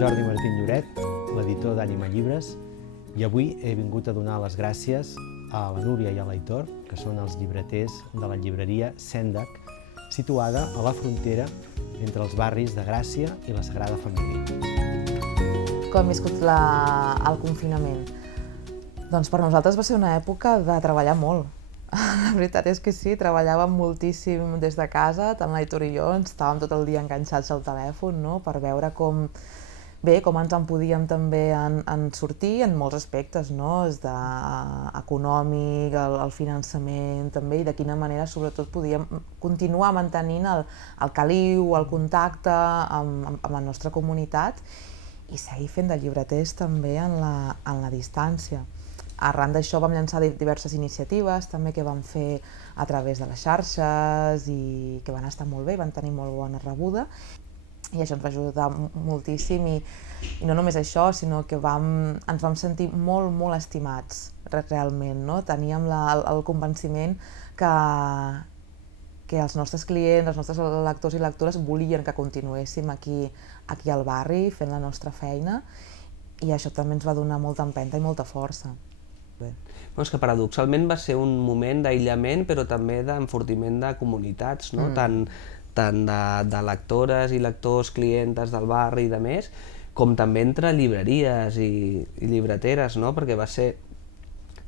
Jordi Martín Lloret, l'editor d'Ànima Llibres, i avui he vingut a donar les gràcies a la Núria i a l'Aitor, que són els llibreters de la llibreria Sendac, situada a la frontera entre els barris de Gràcia i la Sagrada Família. Com hem viscut el confinament? Doncs per nosaltres va ser una època de treballar molt. La veritat és que sí, treballàvem moltíssim des de casa, tant l'Aitor i jo estàvem tot el dia enganxats al telèfon, no? Per veure com ens en podíem també en sortir en molts aspectes, no? Des d'econòmic, el finançament també, i de quina manera sobretot podíem continuar mantenint el caliu, el contacte amb la nostra comunitat i seguir fent de llibreters també en la distància. Arran d'això vam llançar diverses iniciatives també que vam fer a través de les xarxes i que van estar molt bé, van tenir molt bona rebuda i això ens va ajudar moltíssim i no només això, sinó que ens vam sentir molt, molt estimats realment, no? Teníem el convenciment que els nostres clients, els nostres lectors i lectores volien que continuéssim aquí al barri fent la nostra feina i això també ens va donar molta empenta i molta força. Però és que paradoxalment va ser un moment d'aïllament però també d'enfortiment de comunitats, no? Tant de lectores i lectors, clientes del barri i de més, com també entre llibreries i llibreteres, no? Perquè va ser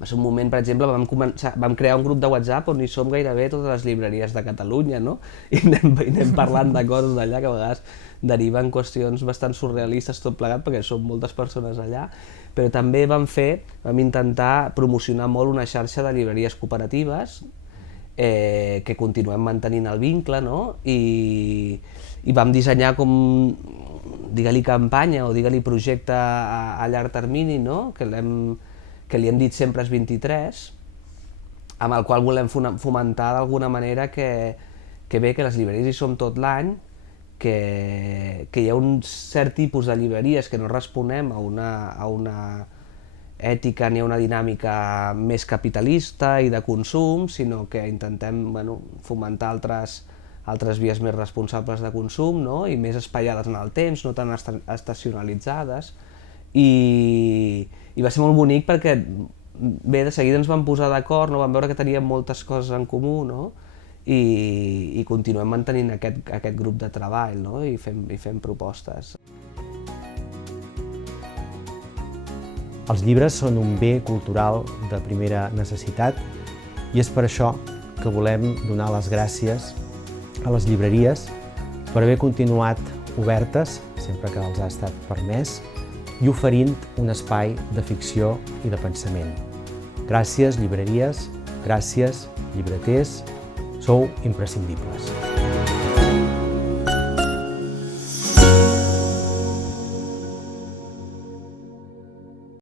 un moment, per exemple, vam crear un grup de WhatsApp on hi som gairebé totes les llibreries de Catalunya, no? I anem parlant de coses d'allà que a vegades deriven qüestions bastant surrealistes tot plegat perquè som moltes persones allà, però també vam intentar promocionar molt una xarxa de llibreries cooperatives que continuem mantenint el vincle, no? I vam dissenyar com, digue-li campanya o digue-li projecte a llarg termini, no? Que li hem dit sempre és 23, amb el qual volem fomentar d'alguna manera que les llibreries hi som tot l'any, que hi ha un cert tipus de llibreries que no responem a una ètica ni a una dinàmica més capitalista i de consum, sinó que intentem fomentar altres vies més responsables de consum, no? I més espaiades en el temps, no tan estacionalitzades. I va ser molt bonic perquè de seguida ens vam posar d'acord, vam veure que teníem moltes coses en comú, no? I continuem mantenint aquest grup de treball, no? I fem propostes. Els llibres són un bé cultural de primera necessitat i és per això que volem donar les gràcies a les llibreries per haver continuat obertes, sempre que els ha estat permès, i oferint un espai de ficció i de pensament. Gràcies, llibreries, gràcies, llibreters, sou imprescindibles.